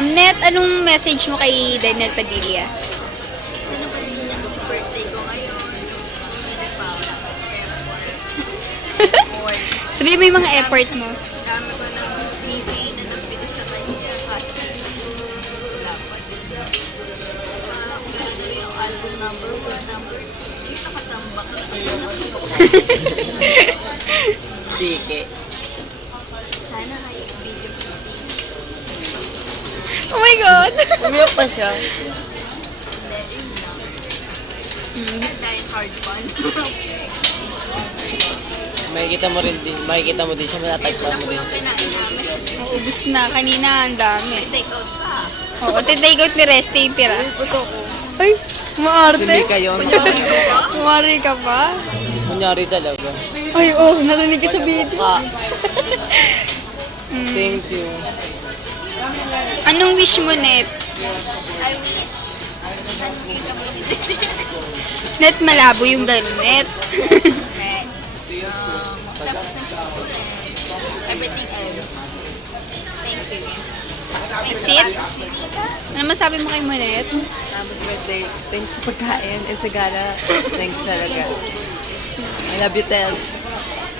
Net, anong message mo kay Daniel Padilla? Sino ba din niya sa birthday ko ngayon? Hindi pa ako effort. Sabi mo yung mga effort mo. Dami ko ng CV na nabili sa kanya kasi wala pa din. Saka meron na yung album number 1, number 2. Yung nakatambak na kasi ako. Dike. Sana ay video clippings. Oh my God! Umiyak pa siya. Hindi, yun lang. Dahil hard one. Makikita mo din siya, matatagpan Ito mo po din yung siya. kinain namin. Ubus na. Kanina ang dami. Take out pa. Oo, titake out ni Reste yung tira. Ay, puto ko. Ay, maarte. Hindi kayo. Mari ka pa? Kunyari talaga. Ay, oh, narinig ka sa video. Ka. Thank you. Anong wish mo, Net? I wish. Sana kita mo dito siya. Net, malabo yung ganun, Net. Tapos ng school and everything else. Thank you. That's it? Ano masabi mo kay Monet? Happy birthday. Thanks sa pagkain and sa gala. Thank you talaga. I love you, Tel.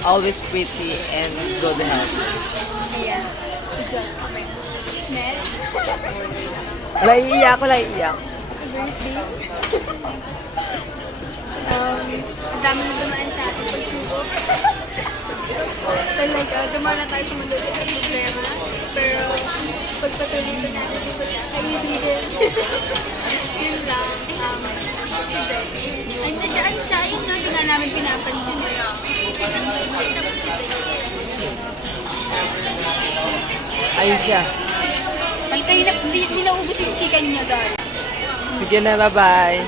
Always pretty and good health. Ayan. Net? Wala iiyak, wala iiyak. Birthday? Ang dami na dumaan sa ating pagsubok. Talaga, dumaan na tayo sa malulit at problema. Pero, pagpatuloy ko natin yung pagkakaibigan. Yun lang. Kasi Benny. Ay, nandiyan siya. Yung hindi nga namin pinapansin. Kita po si Benny. Ayun siya. Ay, kanina, di naubos yung chicken niya, dahil. Sige na, bye-bye.